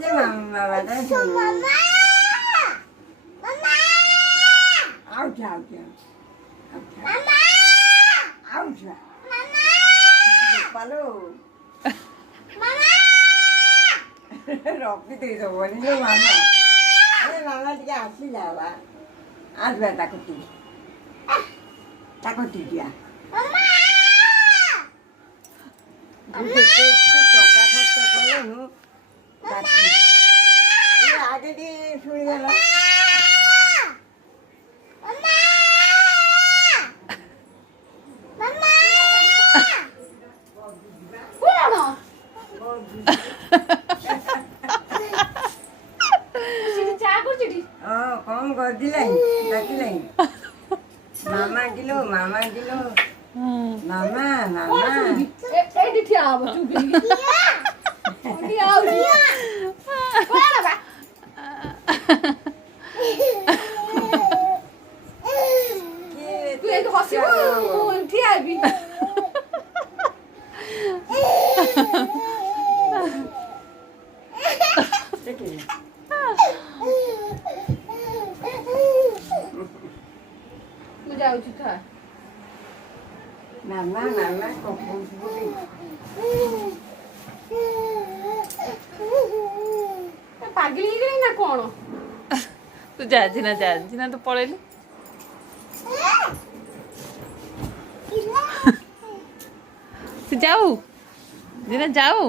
ଯେ ବାବାଟା ଆଉଛ ପାଲୋ ରଖି ଦେଇଦବନି ଲୋ ମାମା। ଆରେ ମାମା ଟିକେ ଆସିଲା ବା ଆସିବା ତାକୁ ଦିଆ ଟଙ୍କା ଖର୍ଚ୍ଚ କଲୁ ଆଗେ ଟିକେ ଶୁଣିଦେଲ। कौन कर दिलाई डाकिलाई मामा किलो मामा एडी ठिया अब चुबी ओडी आउली कोला बा तू एक हसिबो ठिया बी तू जाऊ छु था मामा कपूर पागली गई ना कौन तू जा जिना तो पळेलु तू जाऊ जिना जाऊ